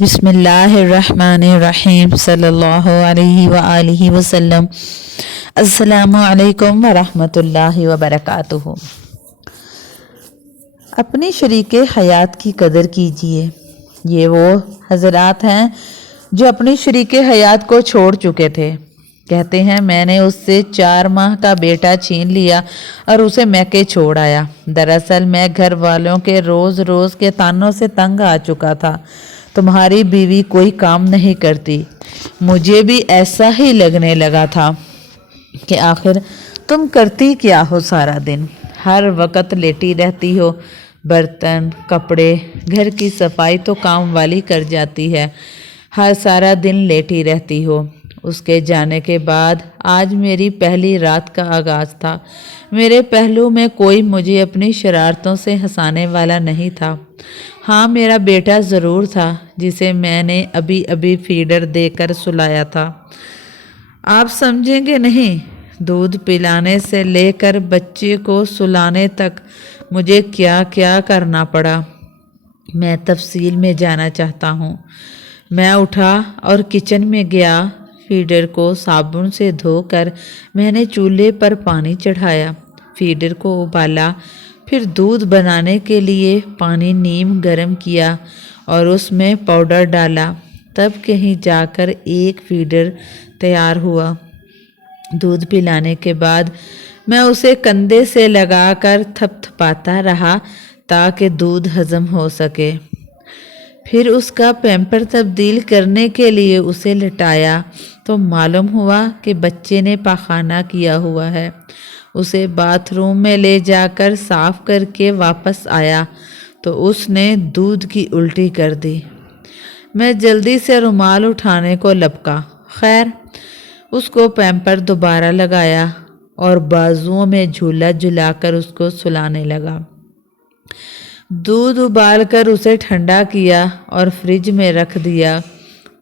بسم اللہ الرحمن الرحیم صلی اللہ علیہ وآلہ وسلم۔ السلام علیکم ورحمۃ اللہ وبرکاتہ۔ اپنی شریک حیات کی قدر کیجیے۔ یہ وہ حضرات ہیں جو اپنی شریک حیات کو چھوڑ چکے تھے۔ کہتے ہیں میں نے اس سے 4 ماہ کا بیٹا چھین لیا اور اسے میکے چھوڑ آیا۔ دراصل میں گھر والوں کے روز روز کے طعنوں سے تنگ آ چکا تھا۔ تمہاری بیوی کوئی کام نہیں کرتی۔ مجھے بھی ایسا ہی لگنے لگا تھا کہ آخر تم کرتی کیا ہو سارا دن؟ ہر وقت لیٹی رہتی ہو۔ برتن، کپڑے، گھر کی صفائی تو کام والی کر جاتی ہے۔ ہر سارا دن لیٹی رہتی ہو۔ اس کے جانے کے بعد آج میری پہلی رات کا آغاز تھا۔ میرے پہلو میں کوئی مجھے اپنی شرارتوں سے ہنسانے والا نہیں تھا۔ ہاں، میرا بیٹا ضرور تھا جسے میں نے ابھی فیڈر دے کر سلایا تھا۔ آپ سمجھیں گے نہیں، دودھ پلانے سے لے کر بچے کو سلانے تک مجھے کیا کیا کرنا پڑا۔ میں تفصیل میں جانا چاہتا ہوں۔ میں اٹھا اور کچن میں گیا۔ فیڈر کو صابن سے دھو کر میں نے چولہے پر پانی چڑھایا، فیڈر کو ابالا، پھر دودھ بنانے کے لیے پانی نیم گرم کیا اور اس میں پاؤڈر ڈالا۔ تب کہیں جا کر ایک فیڈر تیار ہوا۔ دودھ پلانے کے بعد میں اسے کندھے سے لگا کر تھپ تھپاتا رہا تاکہ دودھ ہضم ہو سکے۔ پھر اس کا پیمپر تبدیل کرنے کے لیے اسے لٹایا تو معلوم ہوا کہ بچے نے پاخانہ کیا ہوا ہے۔ اسے باتھ روم میں لے جا کر صاف کر کے واپس آیا تو اس نے دودھ کی الٹی کر دی۔ میں جلدی سے رومال اٹھانے کو لپکا۔ خیر، اس کو پیمپر دوبارہ لگایا اور بازوؤں میں جھولا جھلا کر اس کو سلانے لگا۔ دودھ ابال کر اسے ٹھنڈا کیا اور فریج میں رکھ دیا۔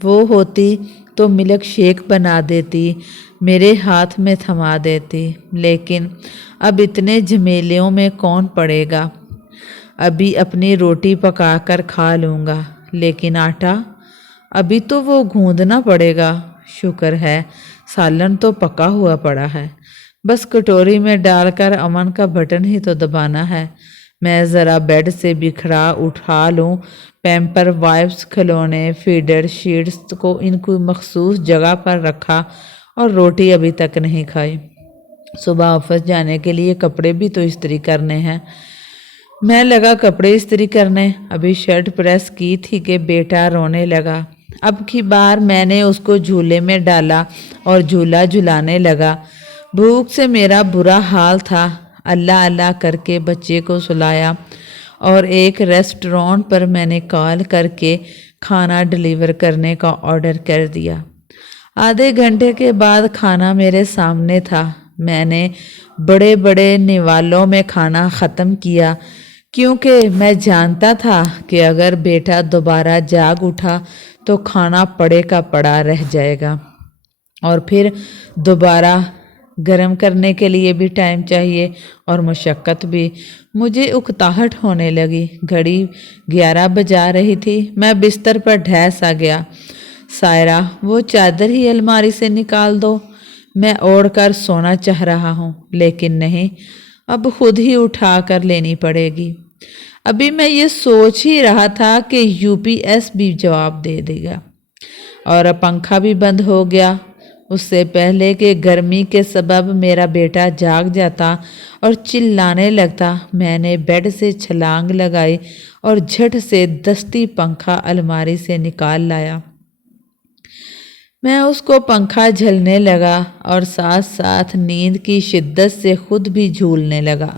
وہ ہوتی تو ملک شیک بنا دیتی، میرے ہاتھ میں تھما دیتی، لیکن اب اتنے جھمیلیوں میں کون پڑے گا؟ ابھی اپنی روٹی پکا کر کھا لوں گا، لیکن آٹا ابھی تو وہ گوندنا پڑے گا۔ شکر ہے سالن تو پکا ہوا پڑا ہے، بس کٹوری میں ڈال کر امن کا بٹن ہی تو دبانا ہے۔ میں ذرا بیڈ سے بکھرا اٹھا لوں، پیمپر، وائپس، کھلونے، فیڈر، شیٹس کو ان کو مخصوص جگہ پر رکھا اور روٹی ابھی تک نہیں کھائی۔ صبح آفس جانے کے لیے کپڑے بھی تو استری کرنے ہیں۔ میں لگا کپڑے استری کرنے۔ ابھی شرٹ پریس کی تھی کہ بیٹا رونے لگا۔ اب کی بار میں نے اس کو جھولے میں ڈالا اور جھولا جھلانے لگا۔ بھوک سے میرا برا حال تھا۔ اللہ اللہ کر کے بچے کو سلایا اور ایک ریسٹورانٹ پر میں نے کال کر کے کھانا ڈیلیور کرنے کا آرڈر کر دیا۔ آدھے گھنٹے کے بعد کھانا میرے سامنے تھا۔ میں نے بڑے بڑے نوالوں میں کھانا ختم کیا کیونکہ میں جانتا تھا کہ اگر بیٹا دوبارہ جاگ اٹھا تو کھانا پڑے کا پڑا رہ جائے گا اور پھر دوبارہ گرم کرنے کے لیے بھی ٹائم چاہیے اور مشقت بھی۔ مجھے اکتاہٹ ہونے لگی۔ گھڑی 11 بجا رہی تھی۔ میں بستر پر ڈھیس آ گیا۔ سائرہ، وہ چادر ہی الماری سے نکال دو۔ میں اوڑھ کر سونا چاہ رہا ہوں، لیکن نہیں، اب خود ہی اٹھا کر لینی پڑے گی۔ ابھی میں یہ سوچ ہی رہا تھا کہ UPS بھی جواب دے دے گا اور اب پنکھا بھی بند ہو گیا۔ اس سے پہلے کہ گرمی کے سبب میرا بیٹا جاگ جاتا اور چلانے لگتا، میں نے بیڈ سے چھلانگ لگائی اور جھٹ سے دستی پنکھا الماری سے نکال لایا۔ میں اس کو پنکھا جھلنے لگا اور ساتھ ساتھ نیند کی شدت سے خود بھی جھولنے لگا۔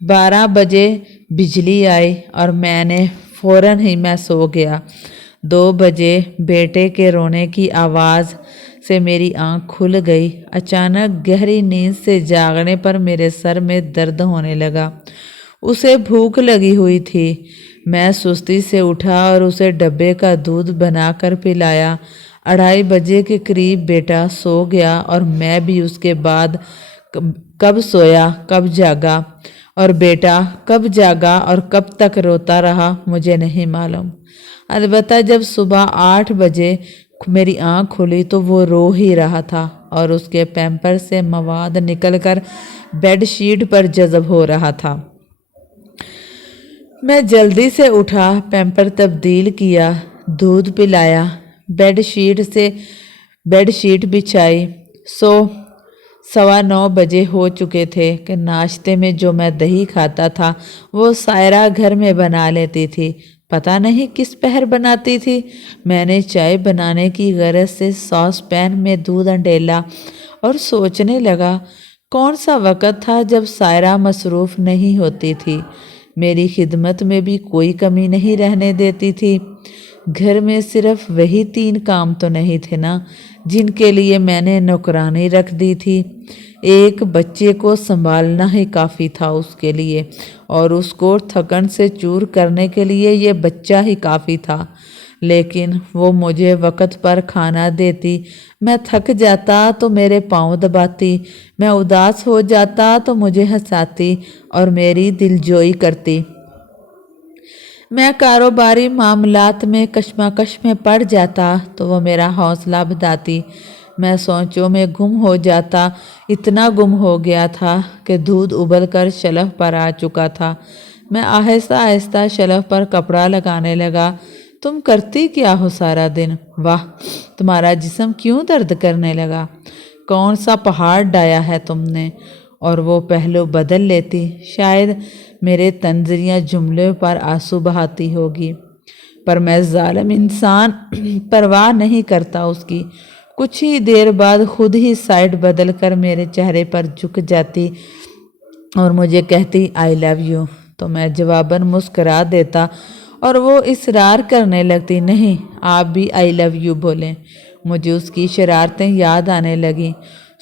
12 بجے بجلی آئی اور میں فوراً ہی سو گیا۔ 2 بجے بیٹے کے رونے کی آواز سے میری آنکھ کھل گئی۔ اچانک گہری نیند سے جاگنے پر میرے سر میں درد ہونے لگا۔ اسے بھوک لگی ہوئی تھی۔ میں سستی سے اٹھا اور اسے ڈبے کا دودھ بنا کر پلایا۔ 2:30 بجے کے قریب بیٹا سو گیا اور میں بھی اس کے بعد کب سویا کب جاگا اور بیٹا کب جاگا اور کب تک روتا رہا مجھے نہیں معلوم۔ البتہ جب صبح 8 بجے میری آنکھ کھلی تو وہ رو ہی رہا تھا اور اس کے پیمپر سے مواد نکل کر بیڈ شیٹ پر جذب ہو رہا تھا۔ میں جلدی سے اٹھا، پیمپر تبدیل کیا، دودھ پلایا، بیڈ شیٹ بچھائی۔ 9:15 بجے ہو چکے تھے کہ ناشتے میں جو میں دہی کھاتا تھا وہ سائرہ گھر میں بنا لیتی تھی۔ پتہ نہیں کس پہر بناتی تھی۔ میں نے چائے بنانے کی غرض سے ساس پین میں دودھ انڈیلا اور سوچنے لگا کون سا وقت تھا جب سائرہ مصروف نہیں ہوتی تھی، میری خدمت میں بھی کوئی کمی نہیں رہنے دیتی تھی۔ گھر میں صرف وہی 3 کام تو نہیں تھے نا جن کے لیے میں نے نوکرانی رکھ دی تھی۔ ایک بچے کو سنبھالنا ہی کافی تھا اس کے لیے، اور اس کو تھکن سے چور کرنے کے لیے یہ بچہ ہی کافی تھا۔ لیکن وہ مجھے وقت پر کھانا دیتی، میں تھک جاتا تو میرے پاؤں دباتی، میں اداس ہو جاتا تو مجھے ہنساتی اور میری دلجوئی کرتی۔ میں کاروباری معاملات میں کشمکش میں پڑ جاتا تو وہ میرا حوصلہ بڑھاتی۔ میں سوچوں میں گم ہو جاتا، اتنا گم ہو گیا تھا کہ دودھ ابل کر شیلف پر آ چکا تھا۔ میں آہستہ آہستہ شیلف پر کپڑا لگانے لگا۔ تم کرتی کیا ہو سارا دن؟ واہ، تمہارا جسم کیوں درد کرنے لگا؟ کون سا پہاڑ ڈھایا ہے تم نے؟ اور وہ پہلو بدل لیتی، شاید میرے طنزیہ جملے پر آنسو بہاتی ہوگی، پر میں ظالم انسان پرواہ نہیں کرتا اس کی۔ کچھ ہی دیر بعد خود ہی سائیڈ بدل کر میرے چہرے پر جھک جاتی اور مجھے کہتی آئی لو یو، تو میں جواباً مسکرا دیتا اور وہ اصرار کرنے لگتی نہیں، آپ بھی آئی لو یو بولیں۔ مجھے اس کی شرارتیں یاد آنے لگیں۔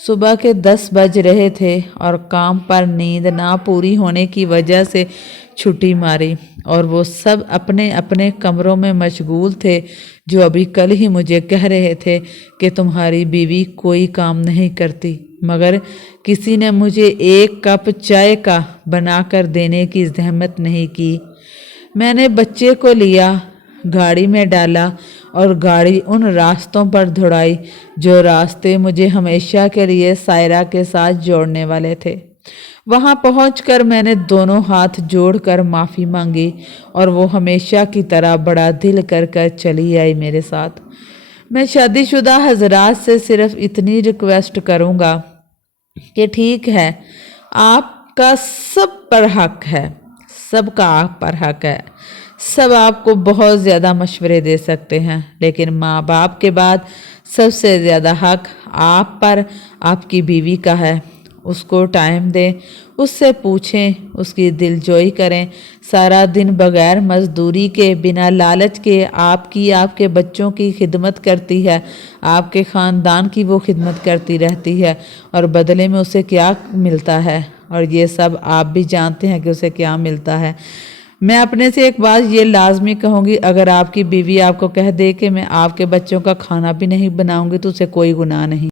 صبح کے 10 بج رہے تھے اور کام پر نیند نہ پوری ہونے کی وجہ سے چھٹی ماری، اور وہ سب اپنے اپنے کمروں میں مشغول تھے، جو ابھی کل ہی مجھے کہہ رہے تھے کہ تمہاری بیوی کوئی کام نہیں کرتی، مگر کسی نے مجھے 1 کپ چائے کا بنا کر دینے کی زحمت نہیں کی۔ میں نے بچے کو لیا، گاڑی میں ڈالا اور گاڑی ان راستوں پر دوڑائی جو راستے مجھے ہمیشہ کے لیے سائرہ کے ساتھ جوڑنے والے تھے۔ وہاں پہنچ کر میں نے دونوں ہاتھ جوڑ کر معافی مانگی اور وہ ہمیشہ کی طرح بڑا دل کر چلی آئی میرے ساتھ۔ میں شادی شدہ حضرات سے صرف اتنی ریکویسٹ کروں گا کہ ٹھیک ہے، آپ کا سب پر حق ہے، سب کا آپ پر حق ہے، سب آپ کو بہت زیادہ مشورے دے سکتے ہیں، لیکن ماں باپ کے بعد سب سے زیادہ حق آپ پر آپ کی بیوی کا ہے۔ اس کو ٹائم دیں، اس سے پوچھیں، اس کی دلجوئی کریں۔ سارا دن بغیر مزدوری کے، بنا لالچ کے آپ کے بچوں کی خدمت کرتی ہے، آپ کے خاندان کی وہ خدمت کرتی رہتی ہے، اور بدلے میں اسے کیا ملتا ہے، اور یہ سب آپ بھی جانتے ہیں کہ اسے کیا ملتا ہے۔ میں اپنے سے ایک بات یہ لازمی کہوں گی، اگر آپ کی بیوی آپ کو کہہ دے کہ میں آپ کے بچوں کا کھانا بھی نہیں بناؤں گی تو اسے کوئی گناہ نہیں۔